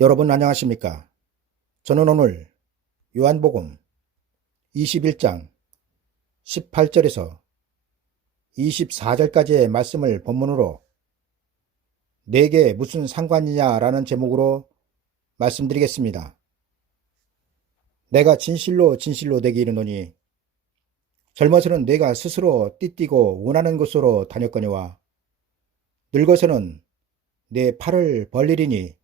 여러분 안녕하십니까? 저는 오늘 요한복음 21장 18절에서 24절까지의 말씀을 본문으로 내게 무슨 상관이냐라는 제목으로 말씀드리겠습니다. 내가 진실로 진실로 내게 이르노니 젊어서는 내가 스스로 띠띠고 원하는 곳으로 다녔거니와 늙어서는 내 팔을 벌리리니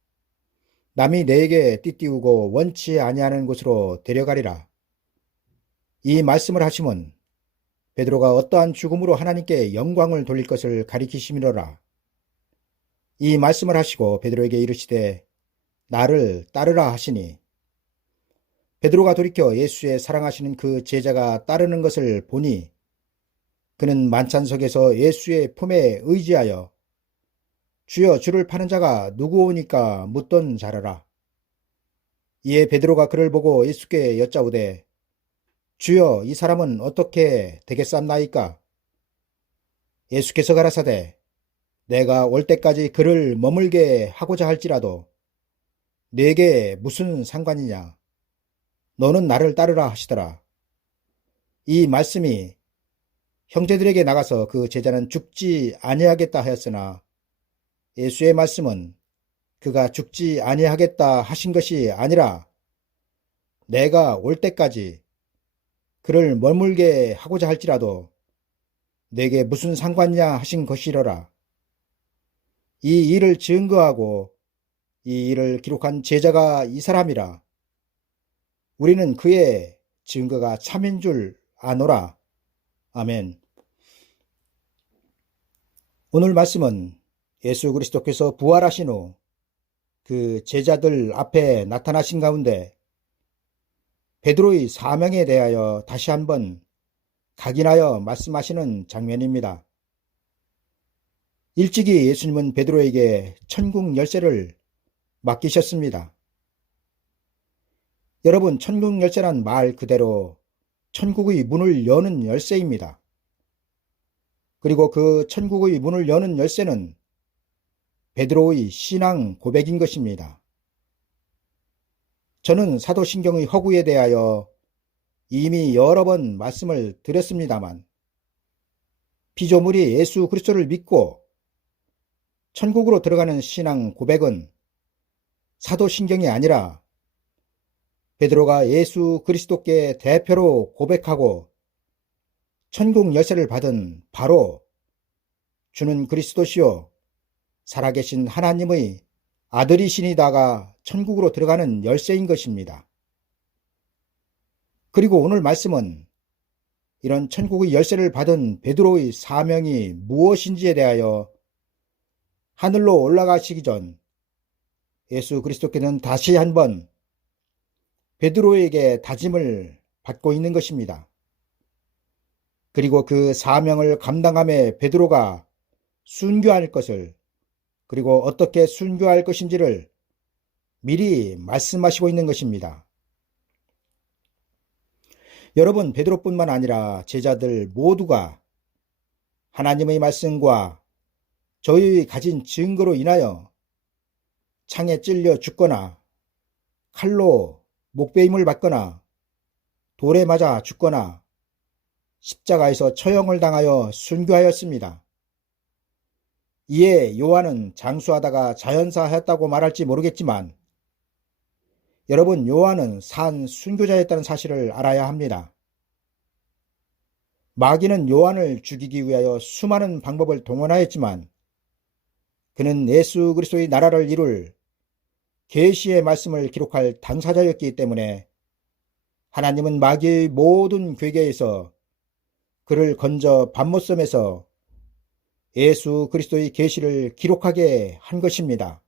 남이 내게 띠띠우고 원치 아니하는 곳으로 데려가리라. 이 말씀을 하심은 베드로가 어떠한 죽음으로 하나님께 영광을 돌릴 것을 가리키심이로라. 이 말씀을 하시고 베드로에게 이르시되 나를 따르라 하시니 베드로가 돌이켜 예수의 사랑하시는 그 제자가 따르는 것을 보니 그는 만찬석에서 예수의 품에 의지하여 주여 주를 파는 자가 누구오니까 묻던 자라라. 이에 베드로가 그를 보고 예수께 여짜오되 주여 이 사람은 어떻게 되겠삼나이까? 예수께서 가라사대 내가 올 때까지 그를 머물게 하고자 할지라도 내게 무슨 상관이냐? 너는 나를 따르라 하시더라. 이 말씀이 형제들에게 나가서 그 제자는 죽지 아니하겠다 하였으나 예수의 말씀은 그가 죽지 아니하겠다 하신 것이 아니라 내가 올 때까지 그를 머물게 하고자 할지라도 내게 무슨 상관이냐 하신 것이로라. 이 일을 증거하고 이 일을 기록한 제자가 이 사람이라. 우리는 그의 증거가 참인 줄 아노라. 아멘. 오늘 말씀은 예수 그리스도께서 부활하신 후 그 제자들 앞에 나타나신 가운데 베드로의 사명에 대하여 다시 한번 각인하여 말씀하시는 장면입니다. 일찍이 예수님은 베드로에게 천국 열쇠를 맡기셨습니다. 여러분, 천국 열쇠란 말 그대로 천국의 문을 여는 열쇠입니다. 그리고 그 천국의 문을 여는 열쇠는 베드로의 신앙 고백인 것입니다. 저는 사도신경의 허구에 대하여 이미 여러 번 말씀을 드렸습니다만 피조물이 예수 그리스도를 믿고 천국으로 들어가는 신앙 고백은 사도신경이 아니라 베드로가 예수 그리스도께 대표로 고백하고 천국 열쇠를 받은 바로 주는 그리스도시요 살아계신 하나님의 아들이시니다가 천국으로 들어가는 열쇠인 것입니다. 그리고 오늘 말씀은 이런 천국의 열쇠를 받은 베드로의 사명이 무엇인지에 대하여 하늘로 올라가시기 전 예수 그리스도께는 다시 한번 베드로에게 다짐을 받고 있는 것입니다. 그리고 그 사명을 감당함에 베드로가 순교할 것을 그리고 어떻게 순교할 것인지를 미리 말씀하시고 있는 것입니다. 여러분, 베드로뿐만 아니라 제자들 모두가 하나님의 말씀과 저희의 가진 증거로 인하여 창에 찔려 죽거나 칼로 목베임을 받거나 돌에 맞아 죽거나 십자가에서 처형을 당하여 순교하였습니다. 이에 요한은 장수하다가 자연사하였다고 말할지 모르겠지만 여러분, 요한은 산 순교자였다는 사실을 알아야 합니다. 마귀는 요한을 죽이기 위하여 수많은 방법을 동원하였지만 그는 예수 그리스도의 나라를 이룰 계시의 말씀을 기록할 당사자였기 때문에 하나님은 마귀의 모든 괴계에서 그를 건져 밤못섬에서 예수 그리스도의 계시를 기록하게 한 것입니다.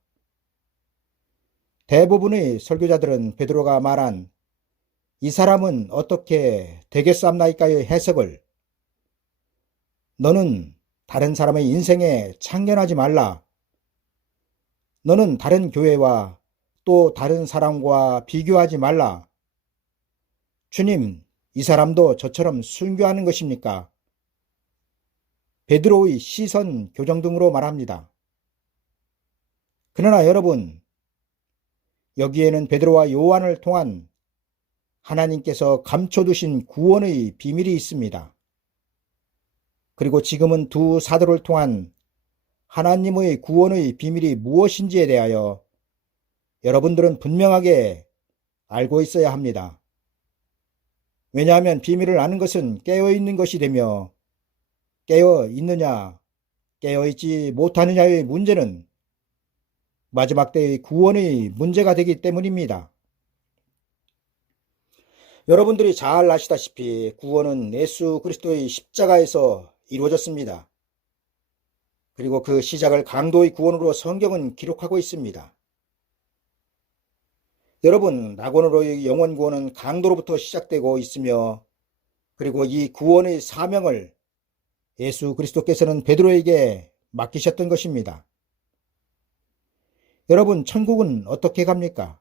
대부분의 설교자들은 베드로가 말한 이 사람은 어떻게 되겠삼나이까의 해석을 너는 다른 사람의 인생에 참견하지 말라. 너는 다른 교회와 또 다른 사람과 비교하지 말라. 주님, 이 사람도 저처럼 순교하는 것입니까? 베드로의 시선 교정 등으로 말합니다. 그러나 여러분, 여기에는 베드로와 요한을 통한 하나님께서 감춰두신 구원의 비밀이 있습니다. 그리고 지금은 두 사도를 통한 하나님의 구원의 비밀이 무엇인지에 대하여 여러분들은 분명하게 알고 있어야 합니다. 왜냐하면 비밀을 아는 것은 깨어있는 것이 되며, 깨어있느냐 깨어있지 못하느냐의 문제는 마지막 때의 구원의 문제가 되기 때문입니다. 여러분들이 잘 아시다시피 구원은 예수 그리스도의 십자가에서 이루어졌습니다. 그리고 그 시작을 강도의 구원으로 성경은 기록하고 있습니다. 여러분, 낙원으로의 영원 구원은 강도로부터 시작되고 있으며, 그리고 이 구원의 사명을 예수 그리스도께서는 베드로에게 맡기셨던 것입니다. 여러분, 천국은 어떻게 갑니까?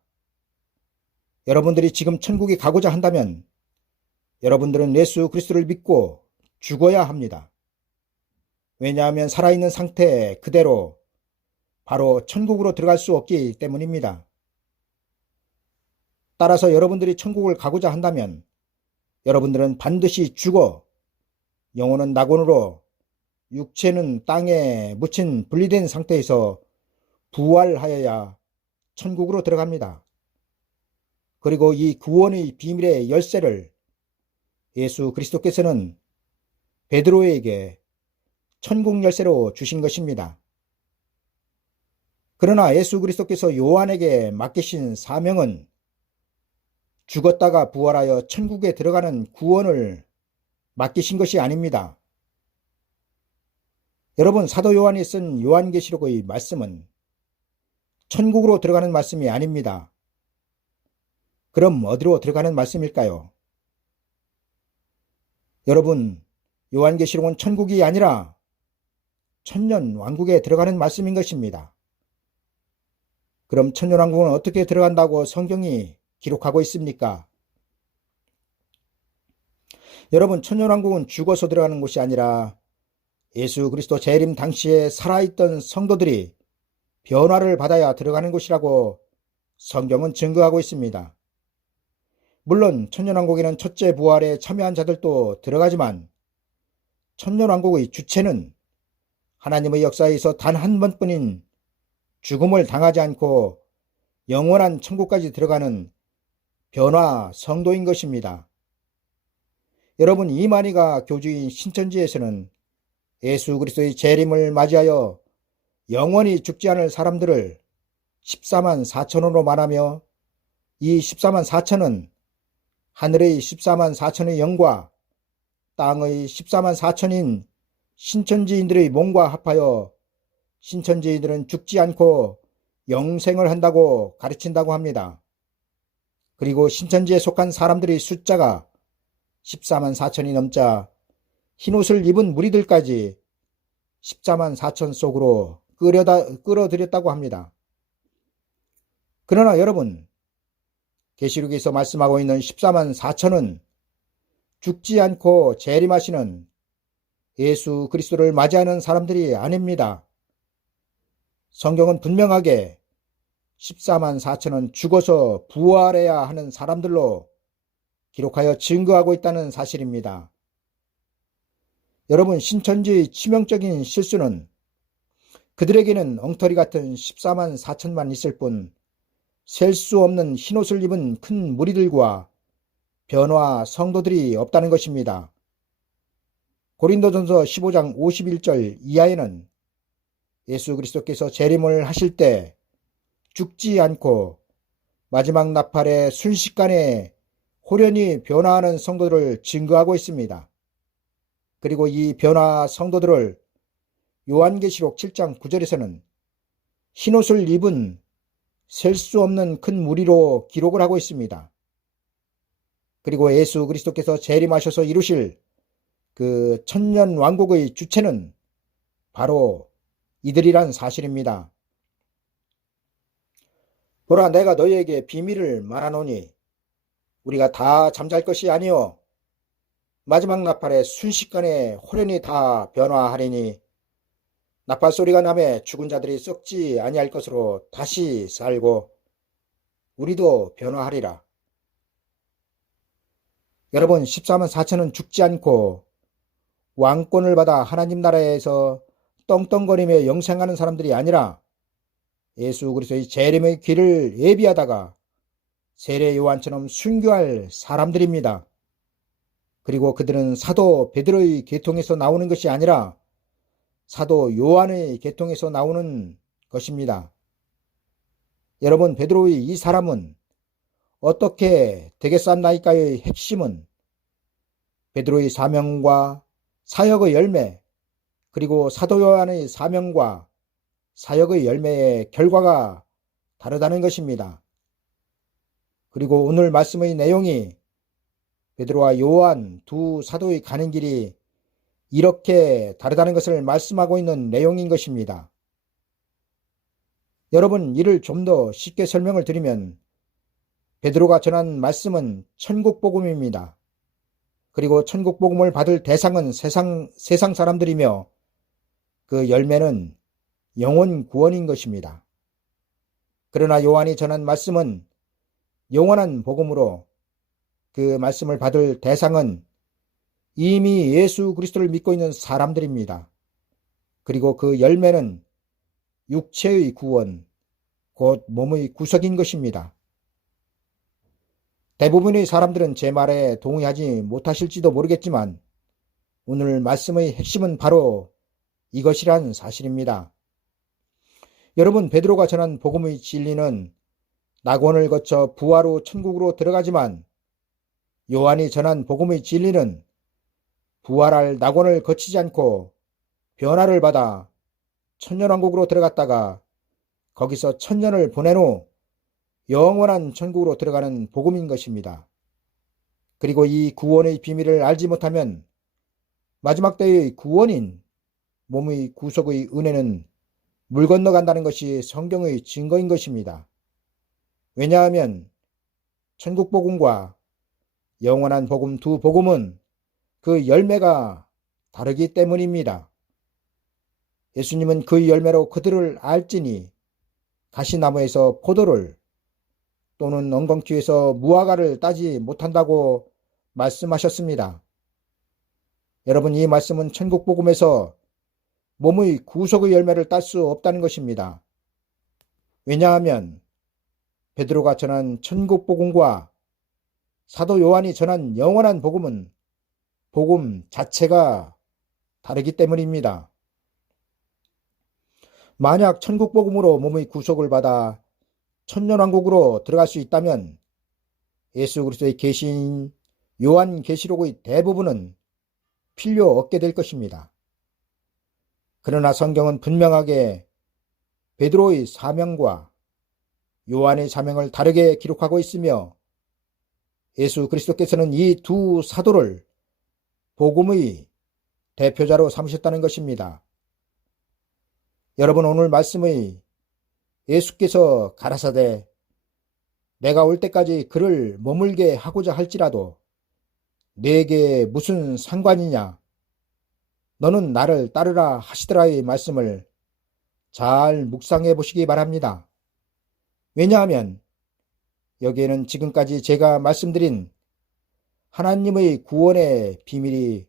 여러분들이 지금 천국에 가고자 한다면 여러분들은 예수 그리스도를 믿고 죽어야 합니다. 왜냐하면 살아있는 상태 그대로 바로 천국으로 들어갈 수 없기 때문입니다. 따라서 여러분들이 천국을 가고자 한다면 여러분들은 반드시 죽어 영혼은 낙원으로, 육체는 땅에 묻힌 분리된 상태에서 부활하여야 천국으로 들어갑니다. 그리고 이 구원의 비밀의 열쇠를 예수 그리스도께서는 베드로에게 천국 열쇠로 주신 것입니다. 그러나 예수 그리스도께서 요한에게 맡기신 사명은 죽었다가 부활하여 천국에 들어가는 구원을 맡기신 것이 아닙니다. 여러분, 사도 요한이 쓴 요한계시록의 말씀은 천국으로 들어가는 말씀이 아닙니다. 그럼 어디로 들어가는 말씀일까요? 여러분, 요한계시록은 천국이 아니라 천년 왕국에 들어가는 말씀인 것입니다. 그럼 천년 왕국은 어떻게 들어간다고 성경이 기록하고 있습니까? 여러분, 천년 왕국은 죽어서 들어가는 곳이 아니라 예수 그리스도 재림 당시에 살아있던 성도들이 변화를 받아야 들어가는 곳이라고 성경은 증거하고 있습니다. 물론 천년왕국에는 첫째 부활에 참여한 자들도 들어가지만 천년왕국의 주체는 하나님의 역사에서 단 한 번뿐인 죽음을 당하지 않고 영원한 천국까지 들어가는 변화 성도인 것입니다. 여러분, 이만희가 교주인 신천지에서는 예수 그리스도의 재림을 맞이하여 영원히 죽지 않을 사람들을 14만 4천으로 말하며, 이 14만 4천은 하늘의 14만 4천의 영과 땅의 14만 4천인 신천지인들의 몸과 합하여 신천지인들은 죽지 않고 영생을 한다고 가르친다고 합니다. 그리고 신천지에 속한 사람들의 숫자가 14만 4천이 넘자 흰옷을 입은 무리들까지 14만 4천 속으로 끌어들였다고 합니다. 그러나 여러분, 계시록에서 말씀하고 있는 14만 4천은 죽지 않고 재림하시는 예수 그리스도를 맞이하는 사람들이 아닙니다. 성경은 분명하게 14만 4천은 죽어서 부활해야 하는 사람들로 기록하여 증거하고 있다는 사실입니다. 여러분, 신천지의 치명적인 실수는 그들에게는 엉터리 같은 14만 4천만 있을 뿐 셀 수 없는 흰옷을 입은 큰 무리들과 변화 성도들이 없다는 것입니다. 고린도전서 15장 51절 이하에는 예수 그리스도께서 재림을 하실 때 죽지 않고 마지막 나팔에 순식간에 호련히 변화하는 성도들을 증거하고 있습니다. 그리고 이 변화 성도들을 요한계시록 7장 9절에서는 흰옷을 입은 셀 수 없는 큰 무리로 기록을 하고 있습니다. 그리고 예수 그리스도께서 재림하셔서 이루실 그 천년 왕국의 주체는 바로 이들이란 사실입니다. 보라, 내가 너희에게 비밀을 말하노니 우리가 다 잠잘 것이 아니요 마지막 나팔에 순식간에 호련히 다 변화하리니 나팔 소리가 나매 죽은 자들이 썩지 아니할 것으로 다시 살고 우리도 변화하리라. 여러분, 14만 4천은 죽지 않고 왕권을 받아 하나님 나라에서 떵떵거리며 영생하는 사람들이 아니라 예수 그리스도의 재림의 길을 예비하다가 세례 요한처럼 순교할 사람들입니다. 그리고 그들은 사도 베드로의 계통에서 나오는 것이 아니라 사도 요한의 계통에서 나오는 것입니다. 여러분, 베드로의 이 사람은 어떻게 되겠사옵나이까의 핵심은 베드로의 사명과 사역의 열매, 그리고 사도 요한의 사명과 사역의 열매의 결과가 다르다는 것입니다. 그리고 오늘 말씀의 내용이 베드로와 요한 두 사도의 가는 길이 이렇게 다르다는 것을 말씀하고 있는 내용인 것입니다. 여러분, 이를 좀 더 쉽게 설명을 드리면 베드로가 전한 말씀은 천국복음입니다. 그리고 천국복음을 받을 대상은 세상 사람들이며 그 열매는 영혼 구원인 것입니다. 그러나 요한이 전한 말씀은 영원한 복음으로 그 말씀을 받을 대상은 이미 예수 그리스도를 믿고 있는 사람들입니다. 그리고 그 열매는 육체의 구원, 곧 몸의 구속인 것입니다. 대부분의 사람들은 제 말에 동의하지 못하실지도 모르겠지만 오늘 말씀의 핵심은 바로 이것이란 사실입니다. 여러분, 베드로가 전한 복음의 진리는 낙원을 거쳐 부활 후 천국으로 들어가지만 요한이 전한 복음의 진리는 부활할 낙원을 거치지 않고 변화를 받아 천년왕국으로 들어갔다가 거기서 천년을 보낸 후 영원한 천국으로 들어가는 복음인 것입니다. 그리고 이 구원의 비밀을 알지 못하면 마지막 때의 구원인 몸의 구속의 은혜는 물 건너간다는 것이 성경의 증거인 것입니다. 왜냐하면 천국 복음과 영원한 복음 두 복음은 그 열매가 다르기 때문입니다. 예수님은 그 열매로 그들을 알지니 가시나무에서 포도를 또는 엉겅퀴에서 무화과를 따지 못한다고 말씀하셨습니다. 여러분, 이 말씀은 천국 복음에서 몸의 구속의 열매를 딸 수 없다는 것입니다. 왜냐하면 베드로가 전한 천국 복음과 사도 요한이 전한 영원한 복음은 복음 자체가 다르기 때문입니다. 만약 천국 복음으로 몸의 구속을 받아 천년왕국으로 들어갈 수 있다면 예수 그리스도의 계시인 요한 계시록의 대부분은 필요 없게 될 것입니다. 그러나 성경은 분명하게 베드로의 사명과 요한의 사명을 다르게 기록하고 있으며 예수 그리스도께서는 이 두 사도를 복음의 대표자로 삼으셨다는 것입니다. 여러분, 오늘 말씀의 예수께서 가라사대 내가 올 때까지 그를 머물게 하고자 할지라도 내게 무슨 상관이냐, 너는 나를 따르라 하시더라의 말씀을 잘 묵상해 보시기 바랍니다. 왜냐하면 여기에는 지금까지 제가 말씀드린 하나님의 구원의 비밀이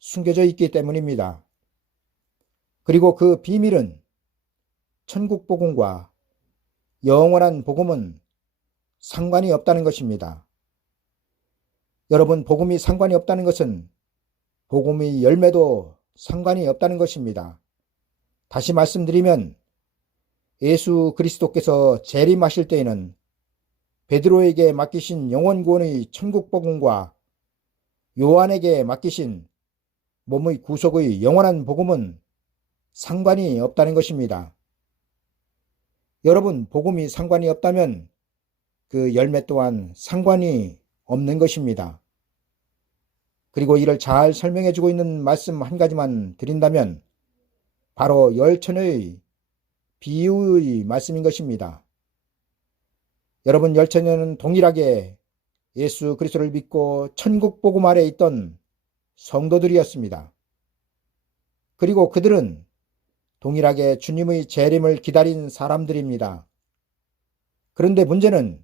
숨겨져 있기 때문입니다. 그리고 그 비밀은 천국 복음과 영원한 복음은 상관이 없다는 것입니다. 여러분, 복음이 상관이 없다는 것은 복음의 열매도 상관이 없다는 것입니다. 다시 말씀드리면 예수 그리스도께서 재림하실 때에는 베드로에게 맡기신 영원구원의 천국 복음과 요한에게 맡기신 몸의 구속의 영원한 복음은 상관이 없다는 것입니다. 여러분, 복음이 상관이 없다면 그 열매 또한 상관이 없는 것입니다. 그리고 이를 잘 설명해 주고 있는 말씀 한 가지만 드린다면 바로 열처녀의 비유의 말씀인 것입니다. 여러분, 열처녀는 동일하게 예수 그리스도를 믿고 천국 복음 아래 있던 성도들이었습니다. 그리고 그들은 동일하게 주님의 재림을 기다린 사람들입니다. 그런데 문제는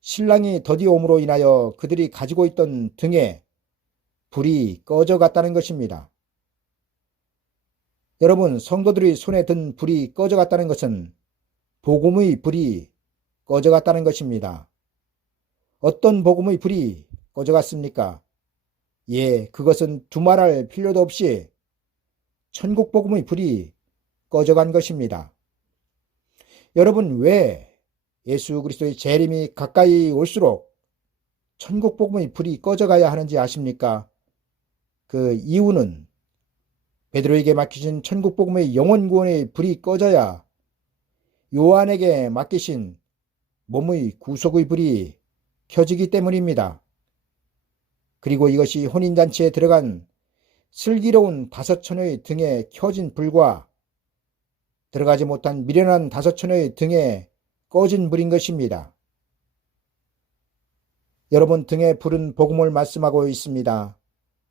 신랑이 더디옴으로 인하여 그들이 가지고 있던 등에 불이 꺼져갔다는 것입니다. 여러분, 성도들이 손에 든 불이 꺼져갔다는 것은 복음의 불이 꺼져갔다는 것입니다. 어떤 복음의 불이 꺼져갔습니까? 예, 그것은 두말할 필요도 없이 천국 복음의 불이 꺼져간 것입니다. 여러분, 왜 예수 그리스도의 재림이 가까이 올수록 천국 복음의 불이 꺼져가야 하는지 아십니까? 그 이유는 베드로에게 맡기신 천국 복음의 영원 구원의 불이 꺼져야 요한에게 맡기신 몸의 구속의 불이 켜지기 때문입니다. 그리고 이것이 혼인잔치에 들어간 슬기로운 5처녀의 등에 켜진 불과 들어가지 못한 미련한 5처녀의 등에 꺼진 불인 것입니다. 여러분, 등의 불은 복음을 말씀하고 있습니다.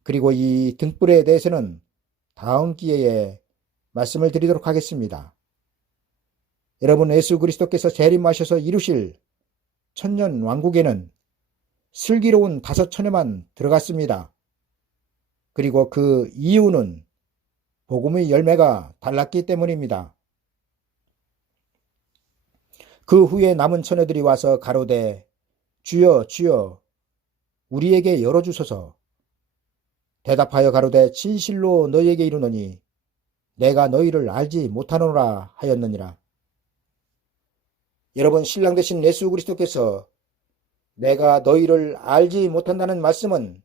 그리고 이 등불에 대해서는 다음 기회에 말씀을 드리도록 하겠습니다. 여러분, 예수 그리스도께서 재림하셔서 이루실 천년 왕국에는 슬기로운 5처녀만 들어갔습니다. 그리고 그 이유는 복음의 열매가 달랐기 때문입니다. 그 후에 남은 처녀들이 와서 가로되 주여 주여 우리에게 열어주소서. 대답하여 가로되 진실로 너희에게 이르노니 내가 너희를 알지 못하노라 하였느니라. 여러분, 신랑 되신 예수 그리스도께서 내가 너희를 알지 못한다는 말씀은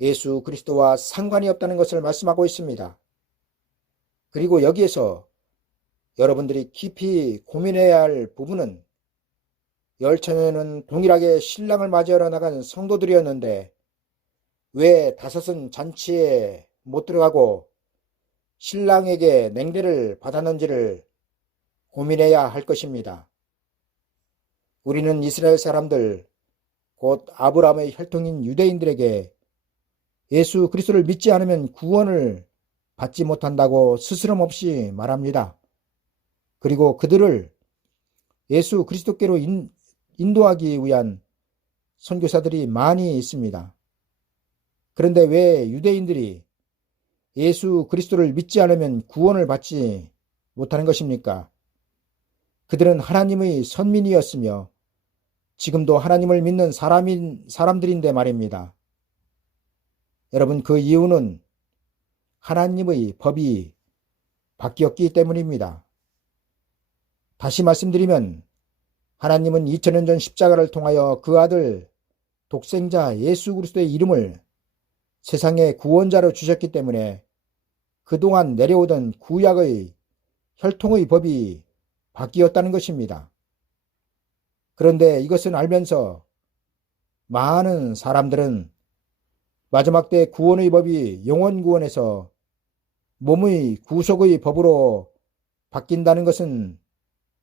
예수 그리스도와 상관이 없다는 것을 말씀하고 있습니다. 그리고 여기에서 여러분들이 깊이 고민해야 할 부분은 10처녀는 동일하게 신랑을 맞이하러 나간 성도들이었는데 왜 5은 잔치에 못 들어가고 신랑에게 냉대를 받았는지를 고민해야 할 것입니다. 우리는 이스라엘 사람들, 곧 아브라함의 혈통인 유대인들에게 예수 그리스도를 믿지 않으면 구원을 받지 못한다고 스스럼 없이 말합니다. 그리고 그들을 예수 그리스도께로 인도하기 위한 선교사들이 많이 있습니다. 그런데 왜 유대인들이 예수 그리스도를 믿지 않으면 구원을 받지 못하는 것입니까? 그들은 하나님의 선민이었으며 지금도 하나님을 믿는 사람들인데 말입니다. 여러분, 그 이유는 하나님의 법이 바뀌었기 때문입니다. 다시 말씀드리면 하나님은 2000년 전 십자가를 통하여 그 아들 독생자 예수 그리스도의 이름을 세상의 구원자로 주셨기 때문에 그동안 내려오던 구약의 혈통의 법이 바뀌었다는 것입니다. 그런데 이것을 알면서 많은 사람들은 마지막 때 구원의 법이 영원 구원에서 몸의 구속의 법으로 바뀐다는 것은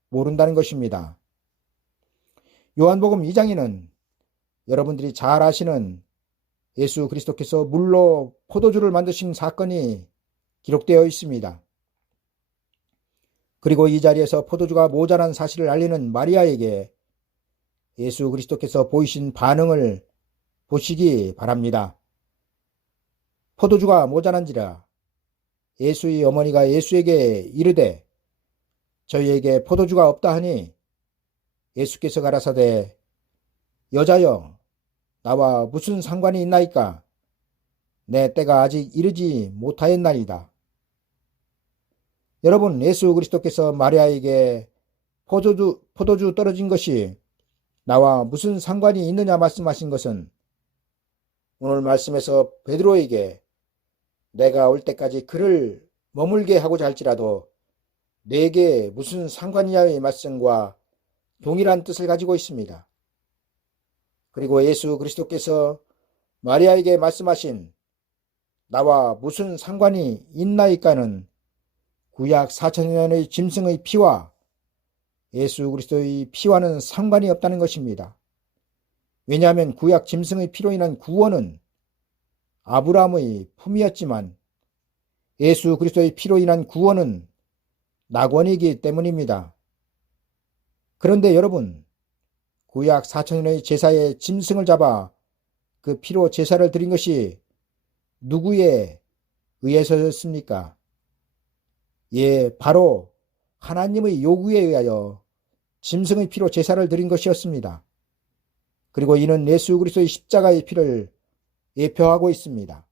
모른다는 것입니다. 요한복음 2장에는 여러분들이 잘 아시는 예수 그리스도께서 물로 포도주를 만드신 사건이 기록되어 있습니다. 그리고 이 자리에서 포도주가 모자란 사실을 알리는 마리아에게 예수 그리스도께서 보이신 반응을 보시기 바랍니다. 포도주가 모자란지라 예수의 어머니가 예수에게 이르되 저희에게 포도주가 없다 하니 예수께서 가라사대 여자여 나와 무슨 상관이 있나이까? 내 때가 아직 이르지 못하였나이다. 여러분, 예수 그리스도께서 마리아에게 포도주 떨어진 것이 나와 무슨 상관이 있느냐 말씀하신 것은 오늘 말씀에서 베드로에게 내가 올 때까지 그를 머물게 하고자 할지라도 내게 무슨 상관이냐의 말씀과 동일한 뜻을 가지고 있습니다. 그리고 예수 그리스도께서 마리아에게 말씀하신 나와 무슨 상관이 있나이까는 구약 4000년의 짐승의 피와 예수 그리스도의 피와는 상관이 없다는 것입니다. 왜냐하면 구약 짐승의 피로 인한 구원은 아브라함의 품이었지만 예수 그리스도의 피로 인한 구원은 낙원이기 때문입니다. 그런데 여러분, 구약 4천년의 제사에 짐승을 잡아 그 피로 제사를 드린 것이 누구에 의해서였습니까? 예, 바로 하나님의 요구에 의하여 짐승의 피로 제사를 드린 것이었습니다. 그리고 이는 예수 그리스도의 십자가의 피를 예표하고 있습니다.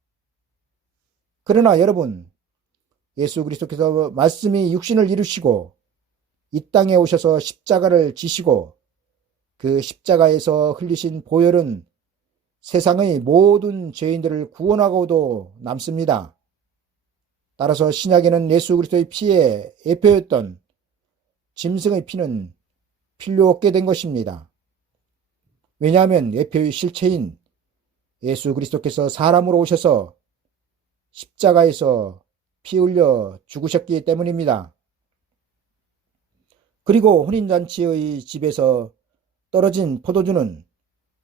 그러나 여러분, 예수 그리스도께서 말씀이 육신을 이루시고 이 땅에 오셔서 십자가를 지시고 그 십자가에서 흘리신 보혈은 세상의 모든 죄인들을 구원하고도 남습니다. 따라서 신약에는 예수 그리스도의 피에 예표였던 짐승의 피는 필요 없게 된 것입니다. 왜냐하면 예표의 실체인 예수 그리스도께서 사람으로 오셔서 십자가에서 피 흘려 죽으셨기 때문입니다. 그리고 혼인잔치의 집에서 떨어진 포도주는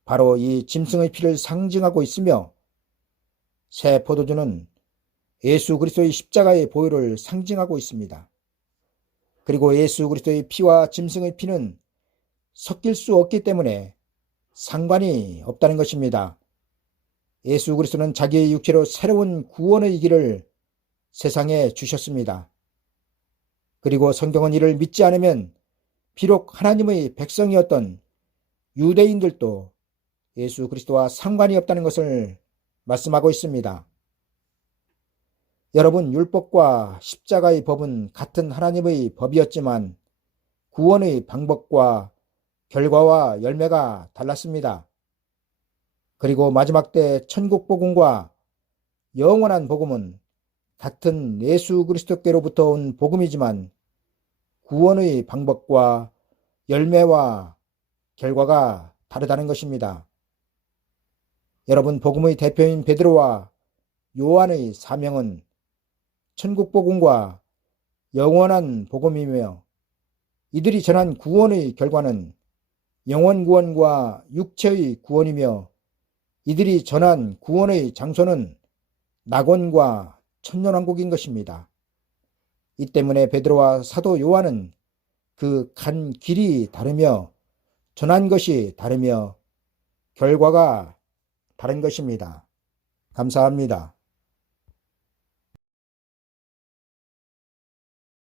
바로 이 짐승의 피를 상징하고 있으며 새 포도주는 예수 그리스도의 십자가의 보혈을 상징하고 있습니다. 그리고 예수 그리스도의 피와 짐승의 피는 섞일 수 없기 때문에 상관이 없다는 것입니다. 예수 그리스도는 자기의 육체로 새로운 구원의 길을 세상에 주셨습니다. 그리고 성경은 이를 믿지 않으면 비록 하나님의 백성이었던 유대인들도 예수 그리스도와 상관이 없다는 것을 말씀하고 있습니다. 여러분, 율법과 십자가의 법은 같은 하나님의 법이었지만 구원의 방법과 결과와 열매가 달랐습니다. 그리고 마지막 때 천국 복음과 영원한 복음은 같은 예수 그리스도께로부터 온 복음이지만 구원의 방법과 열매와 결과가 다르다는 것입니다. 여러분, 복음의 대표인 베드로와 요한의 사명은 천국 복음과 영원한 복음이며 이들이 전한 구원의 결과는 영원 구원과 육체의 구원이며 이들이 전한 구원의 장소는 낙원과 천년왕국인 것입니다. 이 때문에 베드로와 사도 요한은 그 간 길이 다르며 전한 것이 다르며 결과가 다른 것입니다. 감사합니다.